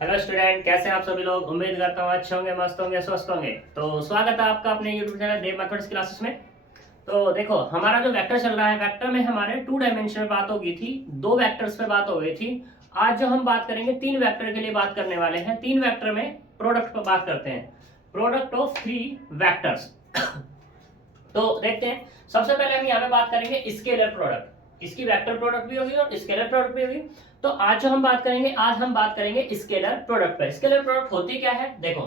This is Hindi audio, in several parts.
हेलो स्टूडेंट, कैसे हैं आप सभी लोग। उम्मीद करता हूँ अच्छे होंगे, मस्त होंगे, स्वस्थ होंगे। तो स्वागत है आपका अपने यूट्यूब चैनल देव मैथमेटिक्स क्लासेस में। तो देखो, हमारा जो वेक्टर चल रहा है, वेक्टर में हमारे 2 डायमेंशन में बात हो गई थी, 2 वेक्टर्स पे बात हो गई थी। आज जो हम बात करेंगे 3 वेक्टर के लिए बात करने वाले हैं। 3 वेक्टर में प्रोडक्ट पर बात करते हैं, प्रोडक्ट ऑफ 3 वेक्टर्स। तो देखते हैं, सबसे पहले हम यहाँ पे बात करेंगे स्केलर प्रोडक्ट। इसकी वेक्टर प्रोडक्ट भी होगी और स्केलर प्रोडक्ट भी होगी। तो आज जो हम बात करेंगे, आज हम बात करेंगे स्केलर प्रोडक्ट पर। स्केलर प्रोडक्ट होती क्या है, देखो,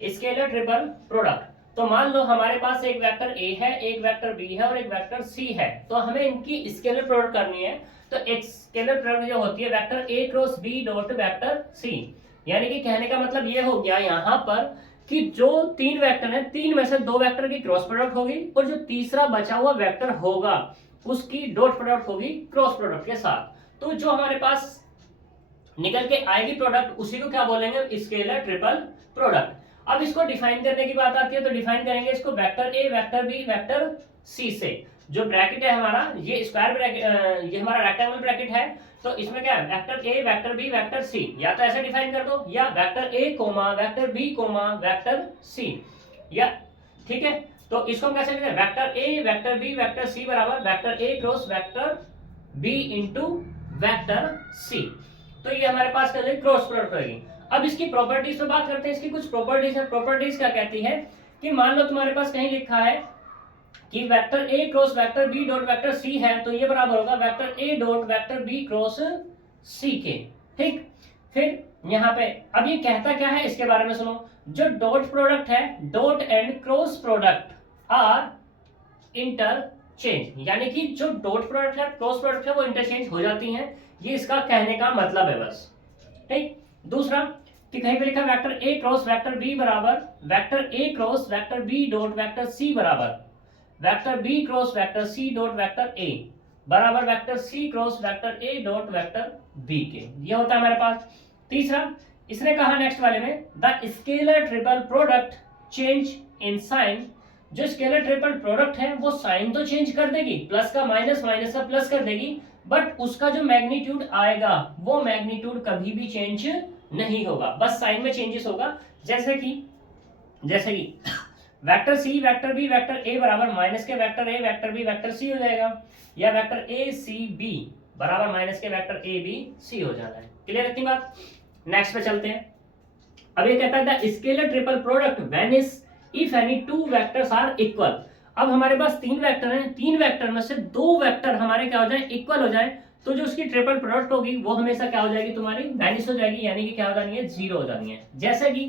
स्केलर ट्रिपल प्रोडक्ट। तो मान लो हमारे पास एक वेक्टर ए है, एक वेक्टर बी है और एक वेक्टर सी है। तो हमें इनकी स्केलर प्रोडक्ट करनी है। तो एक स्केलर प्रोडक्ट जो होती है vector A cross B dot vector C. यानी कि कहने का मतलब ये हो गया यहाँ पर कि जो 3 वेक्टर हैं, 3 में से 2 वेक्टर की क्रॉस प्रोडक्ट होगी और जो तीसरा बचा हुआ वेक्टर होगा उसकी डॉट प्रोडक्ट होगी क्रॉस प्रोडक्ट के साथ। तो जो हमारे पास निकल के आएगी प्रोडक्ट, उसी को क्या बोलेंगे, स्केलर ट्रिपल प्रोडक्ट। अब इसको डिफाइन करने की बात आती है, तो डिफाइन करेंगे इसको vector A, vector B, vector C से। जो ब्रैकेट है हमारा, ये स्क्वायर ब्रैकेट, ये हमारा रेक्टेंगल ब्रैकेट है। तो इसमें क्या है, vector A, vector B, vector C. या तो ऐसे डिफाइन कर दो, या vector A comma vector B comma vector C, या ठीक है। तो इसको हम कैसे लिखते हैं, vector A, vector B, vector C बराबर vector A cross vector B into vector C. तो ये हमारे पास कर क्रॉस प्रोडक्ट रहेगी। अब इसकी प्रॉपर्टीज पे बात करते हैं। इसकी कुछ प्रॉपर्टीज है। प्रॉपर्टीज क्या कहती है कि मान लो तुम्हारे पास कहीं लिखा है कि vector A cross vector B dot vector C है, तो ये बराबर होगा vector A dot vector B cross C के। ठीक, फिर यहाँ पे अब ये कहता क्या है इसके बारे में सुनो। जो डॉट प्रोडक्ट है, dot and cross product are interchange. यानी कि जो डॉट प्रोडक्ट है, क्रॉस प्रोडक्ट है, वो इंटरचेंज हो जाती हैं। ये इसका कहने का मतलब है बस। ठीक, दूसरा कि कहीं पे लिखा vector A cross vector B बराबर vector A cross vector B dot vector C बराबर vector B cross vector C dot vector A बराबर vector C cross vector A dot vector B के। ये होता है हमारे पास। तीसरा, इसने कहा नेक्स्ट वाले में, the scalar triple product change in sign. जो स्केलर ट्रिपल प्रोडक्ट है वो साइन तो चेंज कर देगी, प्लस का माइनस, माइनस का प्लस कर देगी, बट उसका जो मैग्नीट्यूड आएगा वो मैग्नीट्यूड कभी भी चेंज नहीं होगा, बस साइन में चेंजेस होगा। जैसे कि vector C, vector B, vector A बराबर माइनस के vector A, vector B, vector C हो जाएगा, या वेक्टर ए सी बी बराबर माइनस के वेक्टर ए बी सी हो जाना है। क्लियर इतनी बात। नेक्स्ट पे चलते हैं। अब ये कहता है the scalar triple product when if any 2 vectors are equal. अब हमारे पास 3 वेक्टर हैं, 3 वेक्टर में से 2 वेक्टर हमारे क्या हो जाए, इक्वल हो जाए, तो जो उसकी ट्रिपल प्रोडक्ट होगी वो हमेशा क्या हो जाएगी, तुम्हारी वैनिश हो जाएगी। यानी कि क्या हो जानी है, 0 हो जानी है। जैसे कि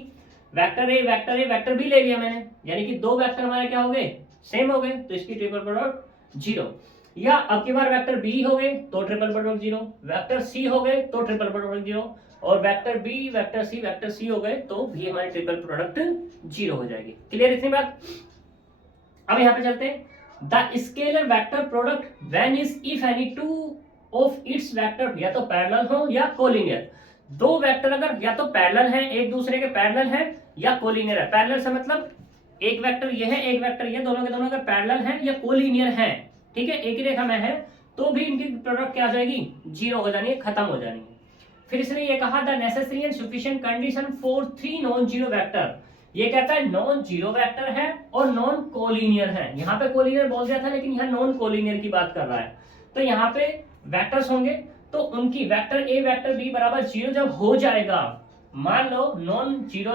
vector A, vector A, vector B ले लिया मैंने, यानी कि 2 वेक्टर हमारे क्या हो गए, सेम हो गए, तो इसकी ट्रिपल प्रोडक्ट 0। या अब की बार वेक्टर बी हो गए तो ट्रिपल प्रोडक्ट 0, वेक्टर सी हो गए तो ट्रिपल प्रोडक्ट 0, और वेक्टर बी, वेक्टर सी हो गए तो भी हमारी ट्रिपल प्रोडक्ट 0 हो जाएगी। क्लियर इतनी बात। अब यहाँ पे चलते हैं, the scalar vector product when if any 2 of its vector या तो पैरेलल हो या कोलिनियर। 2 वेक्टर अगर या तो पैरेलल हैं, एक दूसरे के पैरेलल हैं, या कोलिनियर है। पैरेलल से मतलब एक वेक्टर ये है, एक वेक्टर ये, दोनों के दोनों अगर पैरेलल हैं या कोलिनियर हैं, ठीक है, एक ही रेखा में है, तो भी इनकी प्रोडक्ट क्या हो जाएगी, 0 हो जानी है, खत्म हो जानी है। फिर इसने ये कहा the necessary and sufficient condition for 3 non zero vector. ये कहता है नॉन जीरो वेक्टर है और नॉन कोलिनियर है। यहाँ पे कोलिनियर बोल दिया था, लेकिन यहाँ नॉन कोलिनियर की बात कर रहा है। तो यहाँ पे वेक्टर्स होंगे तो उनकी वेक्टर ए, वेक्टर बी बराबर 0 जब हो जाएगा, मान लो नॉन जीरो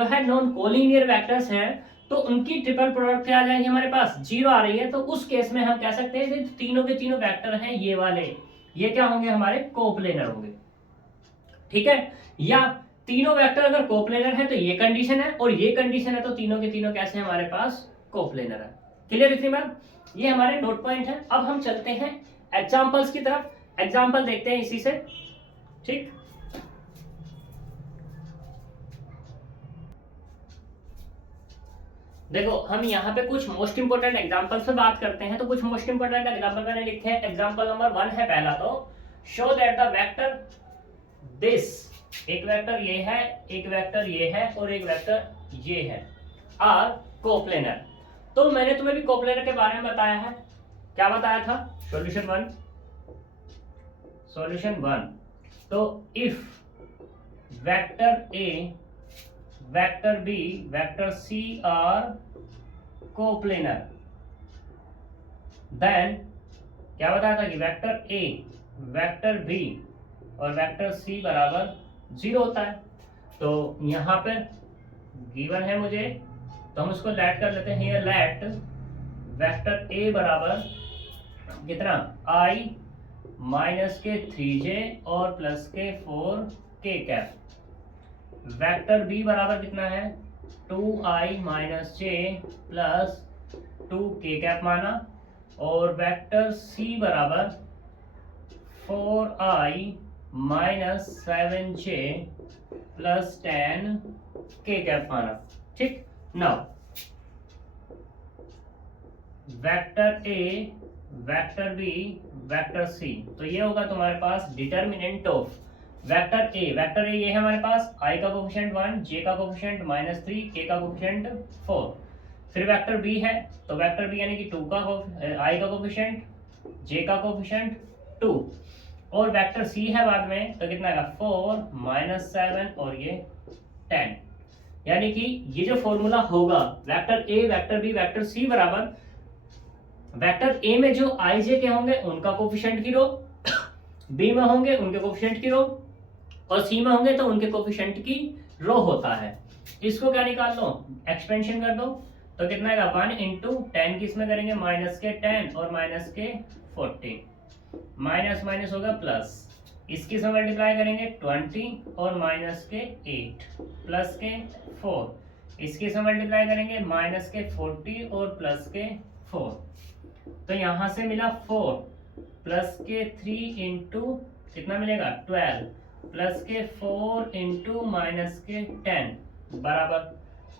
है, नॉन कोलिनियर वेक्टर्स हैं, तो उनकी ट्रिपल प्रोडक्ट क्या आ जाएगी, हमारे पास 0 आ रही है। तो उस केस में हम कह सकते हैं तीनों के तीनों वेक्टर हैं ये वाले, ये क्या होंगे, हमारे कोप्लेनर होंगे। ठीक है, या तीनों वेक्टर अगर कोप्लेनर है तो ये कंडीशन है, और ये कंडीशन है तो तीनों के तीनों कैसे हमारे पास कोप्लेनर है। क्लियर इतनी बात। ये हमारे नोट पॉइंट है। अब हम चलते हैं एग्जांपल्स की तरफ। एग्जांपल देखते हैं इसी से। ठीक, देखो हम यहाँ पे कुछ मोस्ट इंपोर्टेंट एग्जांपल से बात करते हैं। तो कुछ मोस्ट इंपोर्टेंट एग्जांपल मैंने लिखे हैं। एग्जांपल नंबर 1 है पहला, तो show that the vector this, एक वेक्टर ये है, एक वेक्टर ये है और एक वेक्टर ये है, आर कोप्लेनर। तो मैंने तुम्हें भी कोप्लेनर के बारे में बताया है। क्या बताया था, सॉल्यूशन 1। तो if vector A vector B vector C are coplanar, then क्या बताया था कि वेक्टर ए वेक्टर बी और वेक्टर सी बराबर 0 होता है। तो यहाँ पर गिवन है मुझे, तो हम उसको लेट कर लेते हैं। हियर लेट वेक्टर ए बराबर कितना i माइनस के 3j और प्लस के 4k कैप, वेक्टर बी बराबर कितना है 2i minus j plus 2k cap माना, और वेक्टर सी बराबर 4i minus 7j plus 10k cap माना। ठीक, now vector A vector B vector C, तो ये होगा तुम्हारे पास determinant of vector A. Vector A ये है हमारे पास i का कोफिशिएंट 1, j का कोफिशिएंट -3, k का कोफिशिएंट 4। फिर वेक्टर बी है, तो वेक्टर बी यानी कि 2 का i का कोफिशिएंट, j का कोफिशिएंट 2, और वेक्टर सी है बाद में, तो कितना आएगा 4 -7 और ये 10। यानी कि ये जो फॉर्मूला होगा vector A vector B vector C बराबर वेक्टर ए में जो आई जे के होंगे उनका कोफिशिएंट की रो, बी में होंगे उनके कोफिशिएंट की रो, और सी में होंगे तो उनके कोफिशिएंट की रो होता है। इसको क्या निकाल लो, एक्सपेंशन कर दो, तो कितना आएगा 1 इंटू 10 किस में करेंगे माइनस के 10 और माइनस के 40, माइनस माइनस होगा प्लस, इसकी से मल्टीप्लाई करेंगे 20 और माइनस के 8 प्लस के 4, इसकी से मल्टीप्लाई करेंगे माइनस के 40 और प्लस के 4, तो यहां से मिला 4 प्लस के 3 इंटू कितना मिलेगा 12 प्लस के 4 इंटू माइनस के 10 बराबर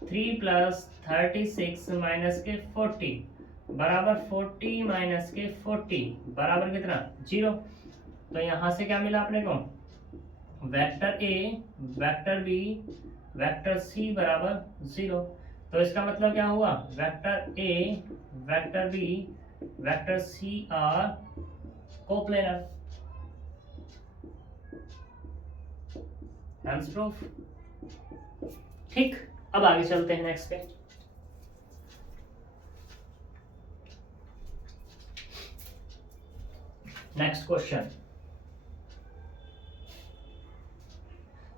3 प्लस 36 माइनस के 40 बराबर 40 माइनस के 40 बराबर कितना 0। तो यहां से क्या मिला अपने को vector A vector B vector C बराबर 0। तो इसका मतलब क्या हुआ vector A vector B vector C are coplanar. Hence proof. ठीक, अब आगे चलते हैं नेक्स्ट पे। नेक्स्ट क्वेश्चन,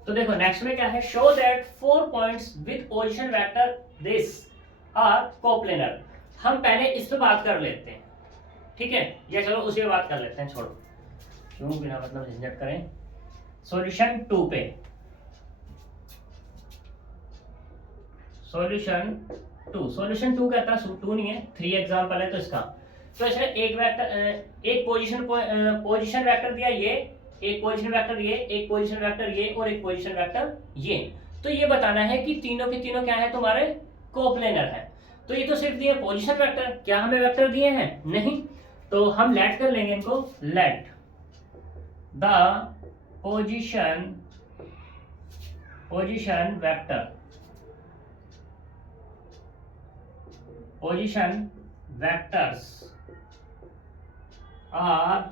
तो देखो नेक्स्ट में क्या है, show that 4 points with position vector this are coplanar. हम पहले इस पे बात कर लेते हैं, ठीक है, या चलो उसी पे बात कर लेते हैं, छोड़ो क्यों बिना मतलब झंझट करें। सॉल्यूशन 2 पे, सॉल्यूशन 2 कहता है 2 नहीं है 3 एग्जांपल है तो इसका, तो इसमें एक वेक्टर एक पोजीशन वेक्टर दिया, ये एक पोजीशन वेक्टर ये, एक पोजीशन वेक्टर ये और एक पोजीशन वेक्टर ये। तो ये बताना है कि तीनों के तीनों क्या है तुम्हारे कोप्लेनर है। तो ये तो सिर्फ दिए पोजीशन वेक्टर, क्या हमें वेक्टर दिए हैं नहीं, तो हम लेट कर लेंगे इनको, let the position vectors are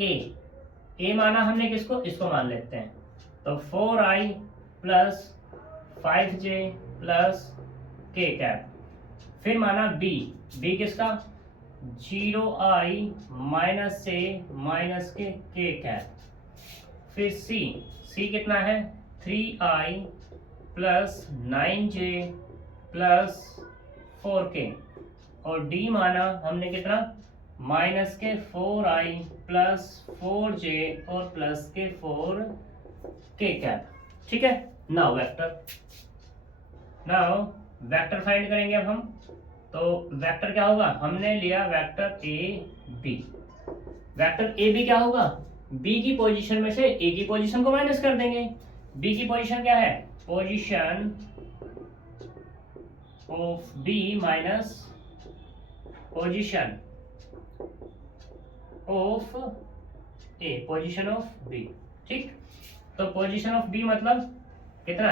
A माना हमने किसको, इसको मान लेते हैं, तो 4i plus 5j plus k cap. फिर माना बी किसका 0i माइनस से माइनस के k कैप। फिर सी कितना है 3i plus 9j plus 4k, और डी माना हमने कितना माइनस के 4i प्लस 4j और प्लस के 4k कैप। ठीक है, नाउ वेक्टर फाइंड करेंगे अब हम। तो वेक्टर क्या होगा, हमने लिया vector A B, vector A B क्या होगा बी की पोजीशन में से ए की पोजीशन को माइनस कर देंगे। बी की पोजीशन क्या है, position of B minus position of A, position of B. ठीक, तो पोजीशन ऑफ बी मतलब कितना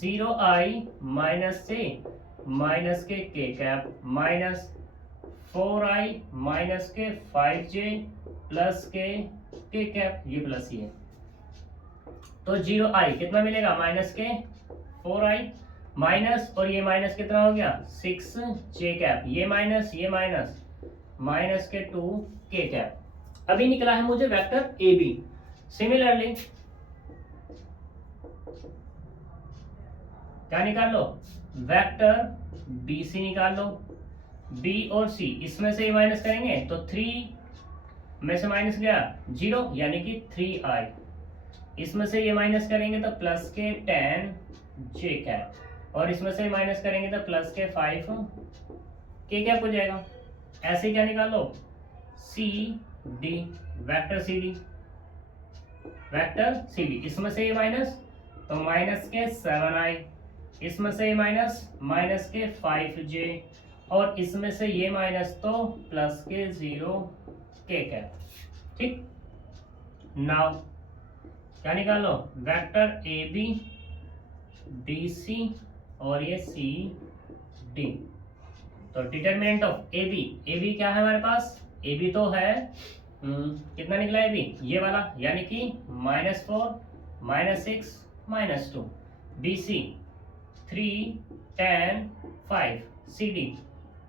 0i माइनस से माइनस के k cap minus 4i minus के 5j प्लस के k कैप, ये प्लस ही है। तो 0i कितना मिलेगा, माइनस के 4i माइनस, और ये माइनस कितना हो गया 6j कैप, ये माइनस माइनस के 2k कैप। अभी निकला है मुझे वेक्टर ए बी। सिमिलरली क्या निकाल लो, वेक्टर बी सी निकाल लो। बी और सी इसमें से माइनस करेंगे तो 3 में से माइनस गया 0 यानी कि 3i, इसमें से ये माइनस करेंगे तो प्लस के 10j कैप, और इसमें से माइनस करेंगे तो प्लस के 5k कैप हो जाएगा। ऐसे क्या निकाल लो, C D, vector C D, इसमें से ये माइनस तो माइनस के 7i, इसमें से ये माइनस के 5j, और इसमें से ये माइनस तो प्लस के 0k कैप। ठीक, नाउ क्या निकालो, vector A B D C और ये सी डी। तो डिटर्मिनेंट ऑफ ए बी क्या है हमारे पास, ए बी तो है कितना निकला ए बी, ये वाला, यानी कि -4 -6 -2, बी सी 3 10 5, सी डी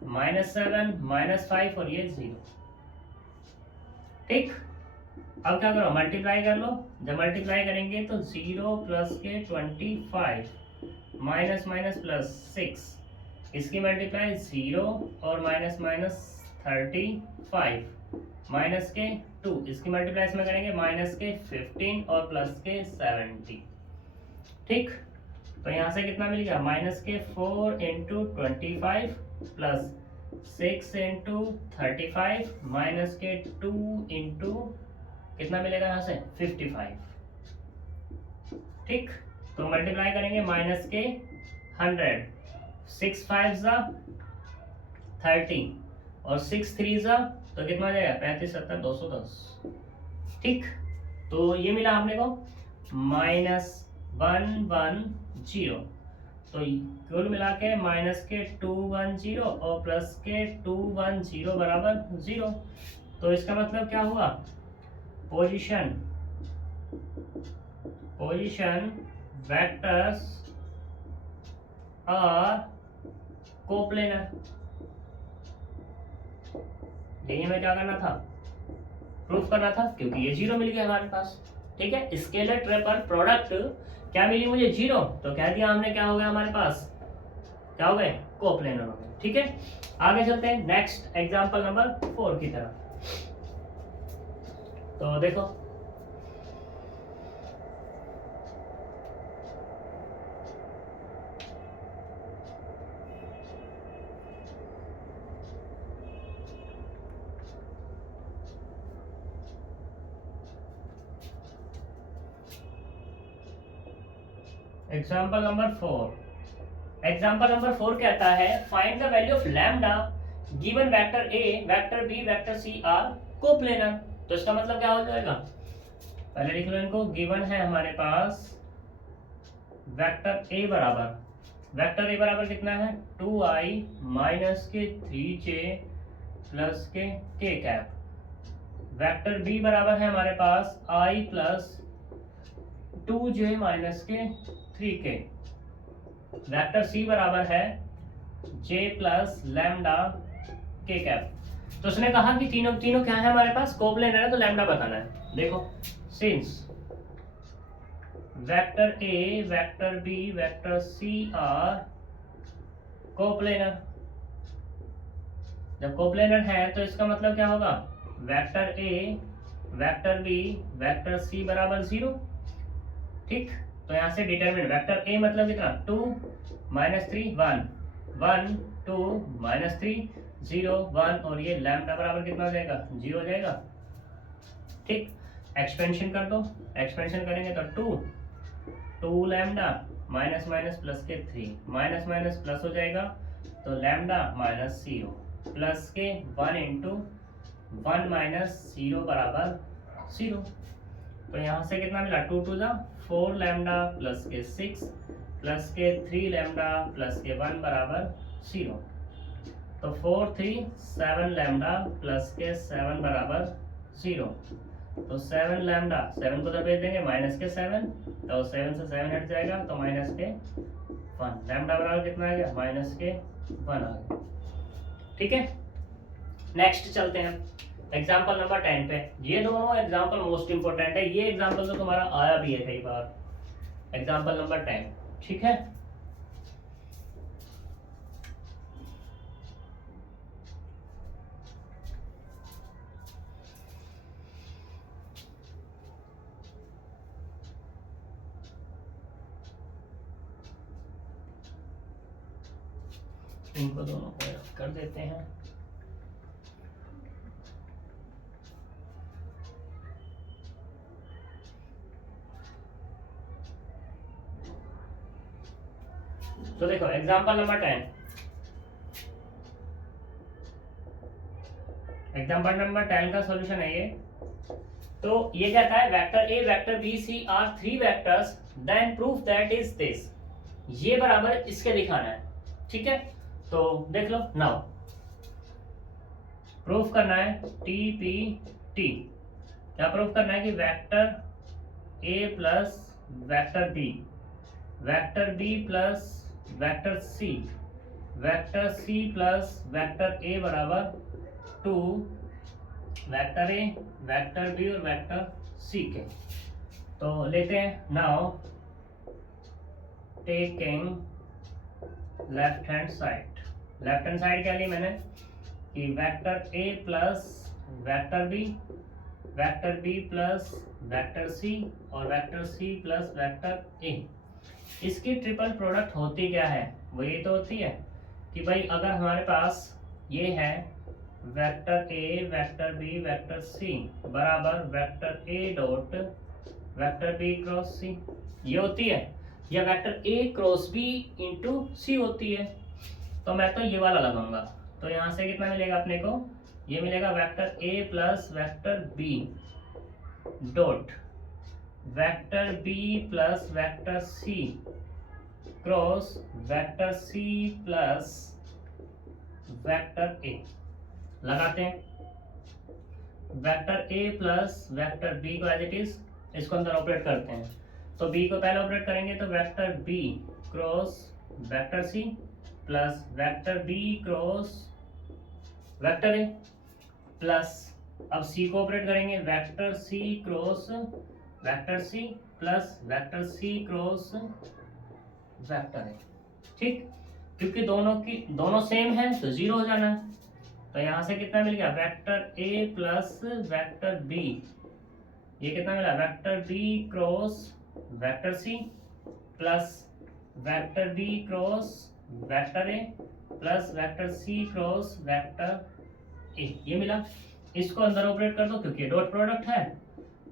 -7 -5 और ये 0। ठीक, अब क्या करो, मल्टीप्लाई कर लो। जब मल्टीप्लाई करेंगे तो 0 प्लस के 25 माइनस माइनस प्लस 6, इसकी मल्टीप्लाई 0 और माइनस माइनस 35 माइनस के 2, इसकी मल्टीप्लाई इसमें करेंगे माइनस के 15 और प्लस के 70। ठीक, तो यहाँ से कितना मिल गया, माइनस के 4 इंटू 25 प्लस 6 इंटू 35 माइनस के 2 इंटू कितना मिलेगा यहाँ से 55। ठीक, तो मल्टीप्लाई करेंगे माइनस के 100, 6 5 जा 30 और 6 3 जा तो कितना आ जाएगा 35 70 210। ठीक, तो ये मिला आपने को -110, तो कुल मिला के माइनस के 210 और प्लस के 210 बराबर 0। तो इसका मतलब क्या हुआ, पोजीशन वेक्टर्स आर कोप्लेनर। यही हमें क्या करना था, प्रूफ करना था, क्योंकि ये 0 मिल गया हमारे पास। ठीक है, स्केलर ट्रिपल प्रोडक्ट क्या मिली मुझे 0, तो कह दिया हमने क्या हो गया हमारे पास, क्या हो गए, कोप्लेनर हो गए। ठीक है, आगे चलते हैं नेक्स्ट एग्जांपल नंबर 4 की तरफ। तो देखो एग्जांपल नंबर 4 कहता है find the value of lambda given vector A, vector B, vector C are coplanar. तो इसका मतलब क्या हो जाएगा, पहले लिख लो इनको। गिवन है हमारे पास वेक्टर ए बराबर कितना है 2i माइनस के 3j प्लस के k कैप। वेक्टर बी बराबर है हमारे पास i प्लस 2j माइनस के 3k। वेक्टर सी बराबर है j plus lambda k cap. तो उसने कहा कि तीनों क्या है हमारे पास, कोप्लेनर है, तो लैम्डा बताना है। देखो, since vector A, vector B, vector C are coplanar, जब कोप्लेनर है तो इसका मतलब क्या होगा, vector A, vector B, vector C बराबर 0। ठीक, तो यहाँ से डिटरमिनेंट वेक्टर ए मतलब कितना 2 -3 1 1 2 -3 0 1, और ये लैम्डा बराबर कितना हो जाएगा 0 हो जाएगा। ठीक, एक्सपेंशन कर दो, एक्सपेंशन करेंगे तो 2 लैम्डा माइनस माइनस प्लस के 3 माइनस माइनस प्लस हो जाएगा, तो लैम्डा माइनस 0 प्लस के 1 इंटू 1 माइनस 0 बराबर 0। तो यहाँ से कितना मिला 2 2 4 लैम्डा प्लस के 6 प्लस के 3 लैम्डा प्लस के 1 बराबर 0। तो 4 3 7 लैम्डा प्लस के 7 बराबर 0। तो 7 लैम्डा, 7 को दबेज देंगे माइनस के 7, तो 7 से 7 हट जाएगा तो माइनस के 1, लैम्डा बराबर कितना आ गया माइनस के 1 आ गया। ठीक है, नेक्स्ट चलते हैं एग्जाम्पल नंबर 10 पे। ये दोनों एग्जाम्पल मोस्ट इंपोर्टेंट है, ये एग्जाम्पल तो तुम्हारा आया भी है कई बार। एग्जाम्पल नंबर 10, ठीक है। इनको दोनों को कर देते हैं। तो देखो एग्जाम्पल नंबर 10, एग्जाम्पल नंबर 10 का सॉल्यूशन है ये। तो ये कहता है vector A vector B C are 3 vectors, then proof that is this, ये बराबर इसके दिखाना है। ठीक है, तो देख लो नाउ, प्रूफ करना है टी पी टी। क्या प्रूफ करना है कि vector A plus vector B, vector B plus vector C, vector C plus vector A बराबर 2 वेक्टर ए, वेक्टर बी और वेक्टर सी के। तो लेते हैं now, taking left hand side. Left hand side क्या ली मैंने कि vector A plus vector B, vector B plus vector C और vector C plus vector A. इसकी ट्रिपल प्रोडक्ट होती क्या है, वो ये तो होती है कि भाई अगर हमारे पास ये है vector A vector B vector C बराबर vector A dot vector B cross C, ये होती है, या vector A cross B into C होती है। तो मैं तो ये वाला लगाऊंगा, तो यहाँ से कितना मिलेगा अपने को, ये मिलेगा vector A plus vector B dot vector B plus vector C cross vector C plus vector A. लगाते हैं vector A plus vector B को एज इट इज इसको अंदर ऑपरेट करते हैं। तो बी को पहले ऑपरेट करेंगे तो vector B cross vector C plus vector B cross vector A plus, अब सी को ऑपरेट करेंगे vector C cross vector C plus vector C cross vector A. ठीक, क्योंकि दोनों सेम है तो जीरो हो जाना है। तो यहाँ से कितना मिल गया vector A plus vector B, ये कितना मिला vector B cross vector C plus vector B cross vector A plus vector C cross vector A, ये मिला। इसको अंदर ऑपरेट कर दो क्योंकि डॉट प्रोडक्ट है,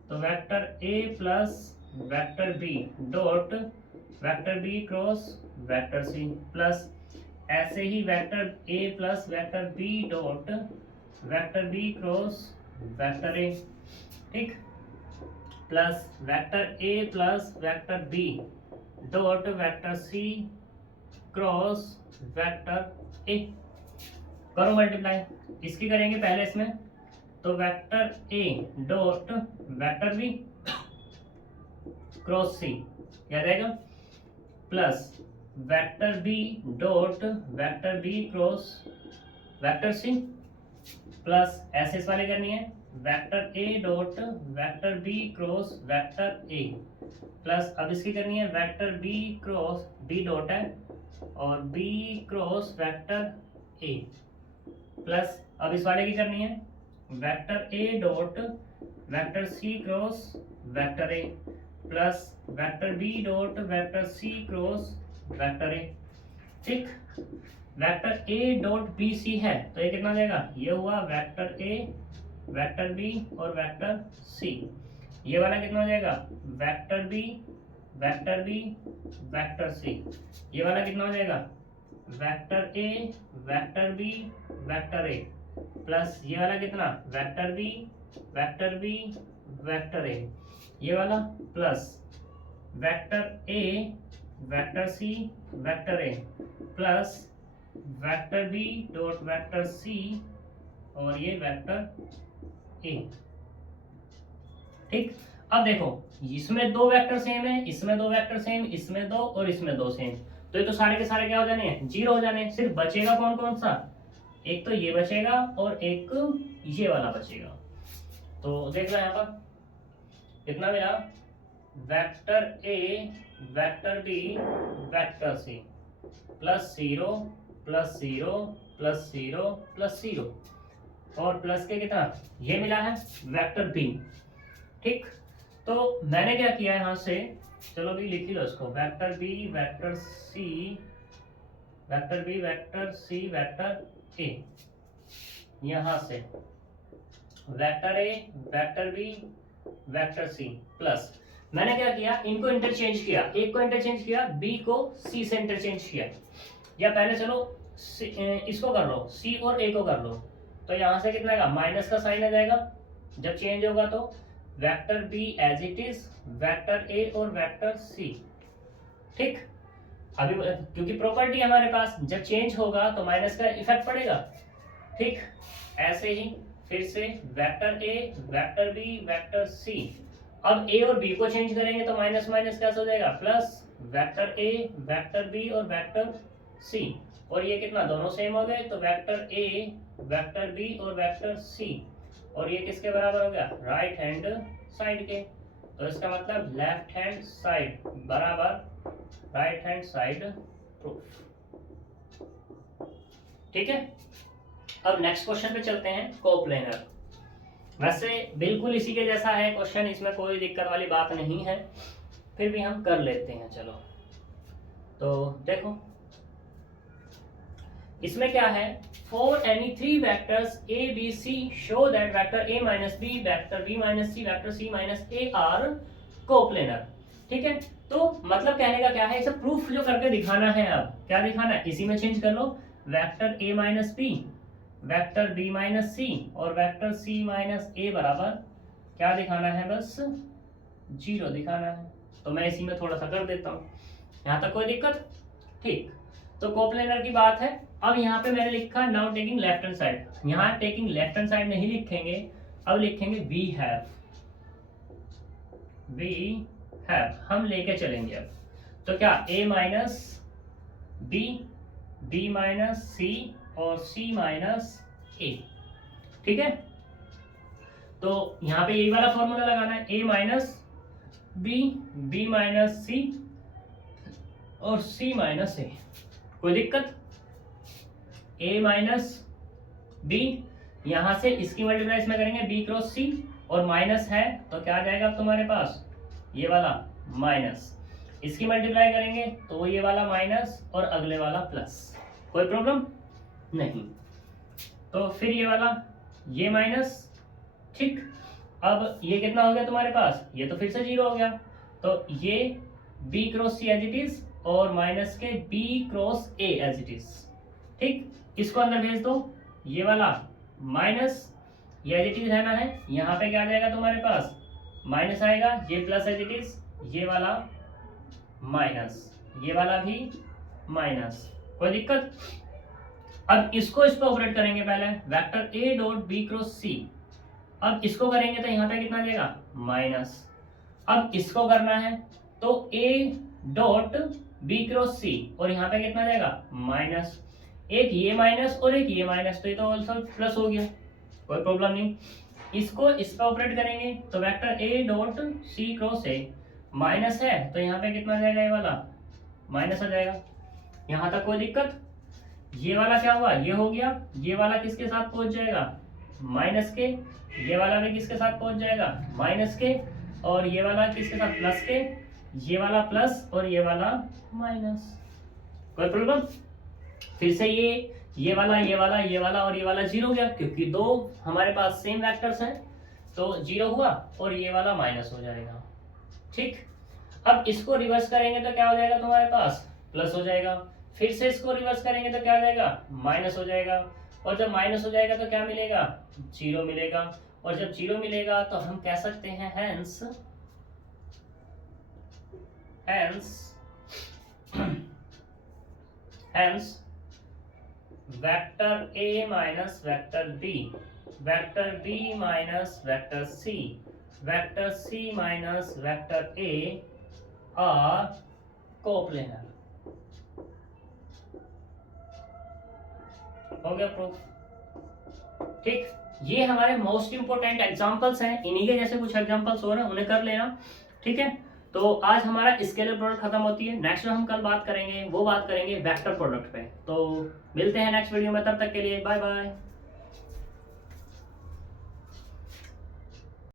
तो vector A plus vector B dot vector B cross vector C plus ऐसे ही vector A plus vector B dot vector B cross vector A. ठीक, plus vector A plus vector B dot vector C cross vector A. करो मल्टीप्लाई, इसकी करेंगे पहले इसमें, तो vector A dot vector B cross C क्या रहेगा plus vector B dot vector B cross vector C plus ऐसे इस वाले करनी है vector A dot vector B cross vector A plus अब इसकी करनी है vector B cross B dot है और B cross vector A plus अब इस वाले की करनी है vector A dot vector C cross vector A plus vector B dot vector C cross vector A. ठीक, vector A dot B C है तो ये कितना देगा, ये हुआ वेक्टर ए वेक्टर बी और वेक्टर सी। ये वाला कितना हो जाएगा वेक्टर बी वेक्टर सी। ये वाला कितना हो जाएगा vector A vector B vector A plus ये वाला कितना वेक्टर बी वेक्टर ए, ये वाला plus vector A vector C vector A plus vector B dot vector C और ये वेक्टर ए। ठीक, अब देखो इसमें दो वेक्टर सेम है, इसमें दो वेक्टर सेम, इसमें दो और इसमें दो सेम, तो ये तो सारे के सारे क्या हो जाने हैं, जीरो हो जाने हैं। सिर्फ बचेगा कौन कौन सा, एक तो ये बचेगा और एक ये वाला बचेगा। तो देख लो यहाँ पर कितना मिला, vector A vector B vector C plus zero plus zero plus zero plus zero और प्लस के कितना, ये मिला है वेक्टर बी। ठीक, तो मैंने क्या किया यहाँ से, चलो भी लिख ही लो इसको, vector B vector C vector B vector C vector A, यहां से vector A vector B vector C plus मैंने क्या किया, इनको इंटरचेंज किया, एक को इंटरचेंज किया, बी को सी से इंटरचेंज किया, या पहले चलो इसको कर लो, सी और ए को कर लो, तो यहां से कितना आएगा, माइनस का साइन आ जाएगा जब चेंज होगा, तो vector B as it is vector A और वेक्टर सी। ठीक, अभी क्योंकि प्रॉपर्टी हमारे पास जब चेंज होगा तो माइनस का इफेक्ट पड़ेगा। ठीक, ऐसे ही फिर से vector A vector B vector C, अब ए और बी को चेंज करेंगे तो माइनस माइनस कैसे हो जाएगा, plus vector A vector B और वेक्टर सी, और ये कितना, दोनों सेम हो गए, तो वेक्टर ए वेक्टर बी और वेक्टर सी, और ये किसके बराबर हो गया, राइट हैंड साइड के, तो इसका मतलब लेफ्ट हैंड साइड बराबर राइट हैंड साइड प्रूफ। ठीक है, अब नेक्स्ट क्वेश्चन पे चलते हैं, कोप्लेनर। वैसे बिल्कुल इसी के जैसा है क्वेश्चन, इसमें कोई दिक्कत वाली बात नहीं है, फिर भी हम कर लेते हैं। चलो तो देखो इसमें क्या है, for any three vectors A B C show that vector A minus B vector B minus C vector C minus A are coplanar. ठीक है, तो मतलब कहने का क्या है, इसे प्रूफ जो करके दिखाना है, अब क्या दिखाना है, इसी में चेंज कर लो, vector A minus B vector B minus C और वेक्टर सी माइनस ए बराबर क्या दिखाना है, बस जीरो दिखाना है। तो मैं इसी में थोड़ा सा कर देता हूँ, यहाँ तक कोई दिक्कत। ठीक, तो कोप्लेनर की बात है। अब यहाँ पे मैंने लिखा now taking left hand side, यहाँ टेकिंग लेफ्ट हैंड साइड नहीं लिखेंगे, अब लिखेंगे वी हैव हम लेके चलेंगे अब, तो क्या a minus B B minus C और c माइनस ए। ठीक है, तो यहाँ पे यही वाला फॉर्मूला लगाना है, a minus B B minus C और c माइनस ए। कोई दिक्कत, a माइनस बी, यहां से इसकी मल्टीप्लाई इसमें करेंगे b क्रॉस c, और माइनस है तो क्या आ जाएगा तुम्हारे पास, ये वाला माइनस, इसकी मल्टीप्लाई करेंगे तो ये वाला माइनस और अगले वाला प्लस, कोई प्रॉब्लम नहीं। तो फिर ये वाला ये माइनस। ठीक, अब ये कितना हो गया तुम्हारे पास, ये तो फिर से जीरो हो गया, तो ये b cross C as it is और माइनस के b cross a as it is. ठीक, इसको अंदर भेज दो, ये वाला माइनस ये एज इट इज रहना है, यहाँ पे क्या आ जाएगा तुम्हारे पास, माइनस आएगा, ये प्लस एज इट इज, ये वाला माइनस, ये वाला भी माइनस, कोई दिक्कत। अब इसको इस पर ऑपरेट करेंगे, पहले vector a dot B cross C, अब इसको करेंगे तो यहाँ पे कितना आ जाएगा, माइनस। अब इसको करना है तो a डॉट बी क्रॉस सी और यहाँ पे कितना आ जाएगा, माइनस, एक ये माइनस और एक ये माइनस, तो ये तो ऑल्सो प्लस हो गया, कोई प्रॉब्लम नहीं। इसको इस पर ऑपरेट करेंगे तो vector a dot C cross A, minus है तो यहाँ पे कितना आ जाएगा, ये वाला माइनस आ जाएगा, यहाँ तक कोई दिक्कत। ये वाला क्या हुआ, ये हो गया, ये वाला किसके साथ पहुंच जाएगा, माइनस के, ये वाला भी किसके साथ पहुंच जाएगा, माइनस के, और ये वाला किसके साथ, प्लस के, ये वाला प्लस और ये वाला माइनस, कोई प्रॉब्लम। फिर से ये वाला ये वाला ये वाला और ये वाला जीरो हो गया, क्योंकि दो हमारे पास सेम वेक्टर्स हैं, तो जीरो हुआ और ये वाला माइनस हो जाएगा। ठीक, अब इसको रिवर्स करेंगे तो क्या हो जाएगा तुम्हारे पास, प्लस हो जाएगा, फिर से इसको रिवर्स करेंगे तो क्या हो जाएगा, माइनस हो जाएगा, और जब माइनस हो जाएगा तो क्या मिलेगा, जीरो मिलेगा, और जब जीरो मिलेगा तो हम कह सकते हैं hence vector a minus vector b minus vector c vector C minus vector A are coplanar. हो गया प्रूफ। ठीक, ये हमारे मोस्ट इंपोर्टेंट एग्जांपल्स हैं, इन्हीं के जैसे कुछ एग्जांपल्स हो रहे हैं, उन्हें कर लेना। ठीक है, तो आज हमारा स्केलर प्रोडक्ट खत्म होती है। नेक्स्ट जो हम कल बात करेंगे वो बात करेंगे वेक्टर प्रोडक्ट पे। तो मिलते हैं नेक्स्ट वीडियो में, तब तक के लिए बाय बाय।